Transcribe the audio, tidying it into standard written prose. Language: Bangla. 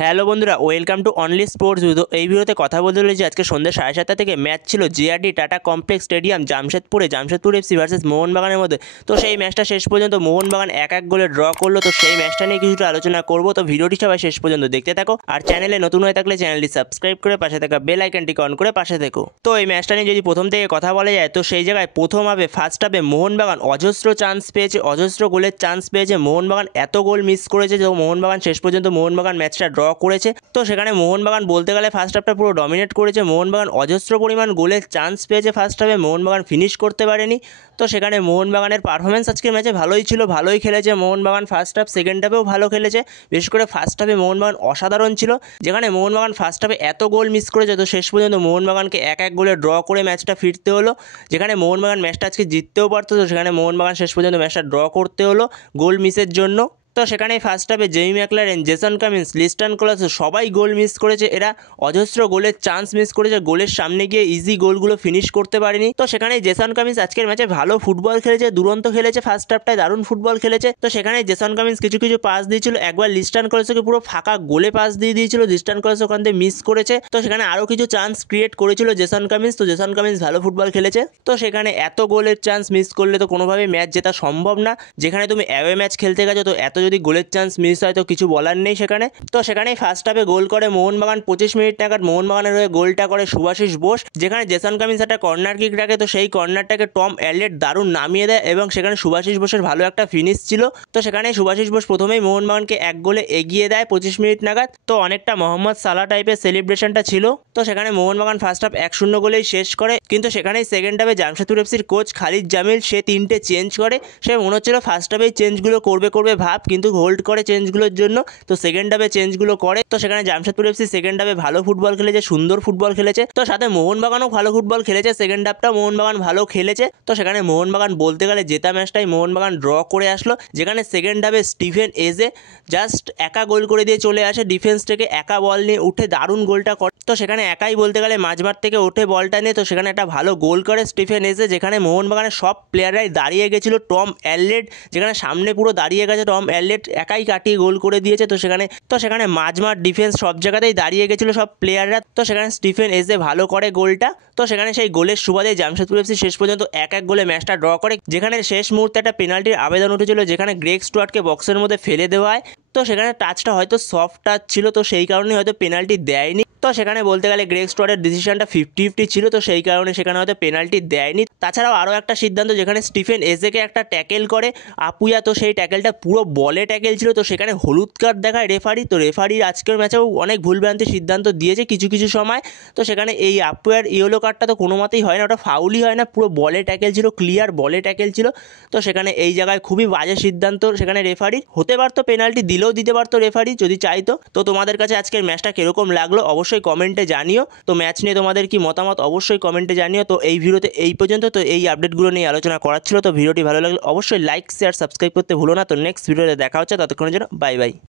হ্যালো বন্ধুরা, welcome to only sports video. এই ভিডিওতে কথা বলতে চলেছি আজকে সন্ধ্যে 7:30 থেকে ম্যাচ ছিল GRD tata complex stadium Jamshedpur FC versus মোহনবাগানের মধ্যে। তো সেই ম্যাচটা শেষ পর্যন্ত মোহনবাগান 1-1 গোলে ড্র করলো। তো সেই ম্যাচটা নিয়ে কিছুটা আলোচনা করবো। তো ভিডিওটি সবাই শেষ পর্যন্ত দেখতে থাকো, আর চ্যানেলে নতুন হয়ে থাকলে চ্যানেলটি সাবস্ক্রাইব করে পাশে থাকা বেল আইকনটি অন করে পাশে থেকো। তো এই ম্যাচটা নিয়ে যদি প্রথম থেকে কথা বলা যায়, তো সেই জায়গায় ফার্স্ট হাফে মোহনবাগান অজস্র চান্স পেয়েছে, অজস্র গোলের চান্স পেয়েছে। মোহনবাগান এত গোল মিস করেছে যে মোহনবাগান শেষ পর্যন্ত ম্যাচটা ড্র করেছে। তো সেখানে মোহনবাগান বলতে গেলে ফার্স্ট হাফটা পুরো ডমিনেট করেছে। মোহনবাগান অজস্র পরিমাণ গোলের চান্স পেয়েছে ফার্স্ট হাফে, মোহনবাগান ফিনিশ করতে পারেনি। তো সেখানে মোহনবাগানের পারফরমেন্স আজকের ম্যাচে ভালোই ছিল, ভালোই খেলেছে মোহনবাগান। ফার্স্ট হাফ সেকেন্ড হাফেও ভালো খেলেছে, বিশেষ করে ফার্স্ট হাফে মোহনবাগান অসাধারণ ছিল। যেখানে মোহনবাগান ফার্স্ট হাফে এত গোল মিস করেছে, তো শেষ পর্যন্ত মোহনবাগানকে 1-1 গোলে ড্র করে ম্যাচটা ফিরতে হলো। যেখানে মোহনবাগান ম্যাচটা আজকে জিততেও পারতো, তো সেখানে মোহনবাগান শেষ পর্যন্ত ম্যাচটা ড্র করতে হলো গোল মিসের জন্য। তো সেখানেই ফার্স্ট হাফে Jamie McLaren, Jason Cummings, Liston Colaco সবাই গোল মিস করেছে। এরা অজস্র গোলের চান্স মিস করেছে, গোলের সামনে গিয়ে ইজি গোলগুলো ফিনিশ করতে পারেনি। তো সেখানেই জেসন কামিন্স আজকের ম্যাচে ভালো ফুটবল খেলেছে, দুরন্ত খেলেছে, ফার্স্ট হাফটায় দারুণ ফুটবল খেলেছে। তো সেখানে জেসন কামিন্স কিছু কিছু পাস দিয়েছিল, একবার লিস্টন কোলাসোকে পুরো ফাঁকা গোলে পাস দিয়ে দিয়েছিল, লিস্টন কোলাসো ওখান থেকে মিস করেছে। তো সেখানে আরও কিছু চান্স ক্রিয়েট করেছিল জেসন কামিন্স, তো জেসন কামিন্স ভালো ফুটবল খেলেছে। তো সেখানে এত গোলের চান্স মিস করলে তো কোনোভাবেই ম্যাচ জেতা সম্ভব না। যেখানে তুমি অ্যাওয়ে ম্যাচ খেলতে গেছো, তো এত যদি গোলের চান্স মিস হয় তো কিছু বলার নেই সেখানে। তো সেখানেই ফার্স্ট হাফে গোল করে মোহনবাগান। 25 মিনিট নাগাদ মোহনবাগানের হয়ে গোলটা করে শুভাশিস বোস, যেখানে জেসন কামিন্স একটা কর্নার কিক রাখে। তো সেই কর্নারটাকে টম অ্যালেট দারুণ নামিয়ে দেয়, এবং সেখানে শুভাশিস বোসের ভালো একটা ফিনিশ ছিল। তো সেখানে শুভাশিস বোস প্রথমেই মোহনবাগানকে 1 গোলে এগিয়ে দেয় 25 মিনিট নাগাদ। তো অনেকটা মোহাম্মদ সালাহ টাইপের সেলিব্রেশনটা ছিল। তো সেখানে মোহনবাগান ফার্স্ট হাফ 1-0 গোলেই শেষ করে। কিন্তু সেখানেই সেকেন্ড হাফে জামশেদপুর এফসির কোচ খালিদ জামিল সে 3টে চেঞ্জ করে। সে মনে হচ্ছিল ফার্স্ট হাফেই চেঞ্জগুলো করবে ভাব, কিন্তু হোল্ড করে চেঞ্জগুলোর জন্য। তো সেকেন্ড হাফে চেঞ্জগুলো করে। তো সেখানে জামশেদপুর এফসি সেকেন্ড হাফে ভালো ফুটবল খেলেছে, সুন্দর ফুটবল খেলেছে। তো সাথে মোহনবাগানও ভালো ফুটবল খেলেছে, সেকেন্ড হাফটা মোহনবাগান ভালো খেলেছে। তো সেখানে মোহনবাগান বলতে গেলে জেতা ম্যাচটাই মোহনবাগান ড্র করে আসলো। যেখানে সেকেন্ড হাফে স্টিফেন এজে জাস্ট একা গোল করে দিয়ে চলে আসে, ডিফেন্স থেকে একা বল নিয়ে উঠে দারুণ গোলটা করে। তো সেখানে একাই বলতে গেলে মাঝমাঠ থেকে উঠে বলটা নিয়ে, তো সেখানে একটা ভালো গোল করে স্টিফেন এজে। যেখানে মোহনবাগানের সব প্লেয়াররাই দাঁড়িয়ে গেছিল, টম অ্যালেট যেখানে সামনে পুরো দাঁড়িয়ে গেছে, টম অ্যালেট একাই কাটিয়ে গোল করে দিয়েছে। তো সেখানে মাঝমাঠ ডিফেন্স সব জায়গাতেই দাঁড়িয়ে গেছিল সব প্লেয়াররা। তো সেখানে স্টিফেন এজে ভালো করে গোলটা। তো সেখানে সেই গোলের সুবাদে জামশেদপুর এফসি শেষ পর্যন্ত 1-1 গোলে ম্যাচটা ড্র করে। যেখানে শেষ মুহূর্তে একটা পেনাল্টির আবেদন উঠেছিল, যেখানে গ্রেগ স্টুয়ার্টকে বক্সের মধ্যে ফেলে দেওয়া হয়। তো সেখানে টাচটা হয়তো সফট টাচ ছিল, তো সেই কারণে হয়তো পেনাল্টি দেয়নি। তো সেখানে বলতে গেলে গ্রেগ স্টুয়ার্টের ডিসিশনটা 50-50 ছিল, তো সেই কারণে সেখানে হয়তো পেনাল্টি দেয়নি। তাছাড়াও আরও একটা সিদ্ধান্ত, যেখানে স্টিফেন এজেকে একটা ট্যাকেল করে আপুয়া, তো সেই ট্যাকেলটা পুরো বলে ট্যাকেল ছিল। তো সেখানে হলুদ কার্ড দেখায় রেফারি। তো রেফারি আজকের ম্যাচেও অনেক ভুলভ্রান্তি সিদ্ধান্ত দিয়েছে কিছু কিছু সময়। তো সেখানে এই আপুয়ার ইয়েলো কার্ডটা তো কোনো মতেই হয় না, ওটা ফাউলই হয় না, পুরো বলে ট্যাকেল ছিল, ক্লিয়ার বলে ট্যাকেল ছিল। তো সেখানে এই জায়গায় খুবই বাজে সিদ্ধান্ত সেখানে রেফারি। হতে পারতো পেনাল্টি দিলেও দিতে পারতো রেফারি যদি চাইতো। তো তোমাদের কাছে আজকের ম্যাচটা কীরকম লাগলো অবশ্যই কমেন্টে জানিও। তো ম্যাচ নিয়ে তোমাদের কি মতামত অবশ্যই কমেন্টে জানিও। তো এই ভিডিওতে এই পর্যন্ত। তো এই আপডেটগুলো নিয়ে আলোচনা করার ছিল। তো ভিডিওটি ভালো লাগলে অবশ্যই লাইক, শেয়ার, সাবস্ক্রাইব করতে ভুলো না। তো নেক্সট ভিডিওতে দেখা হচ্ছে, ততক্ষণের জন্য বাই বাই।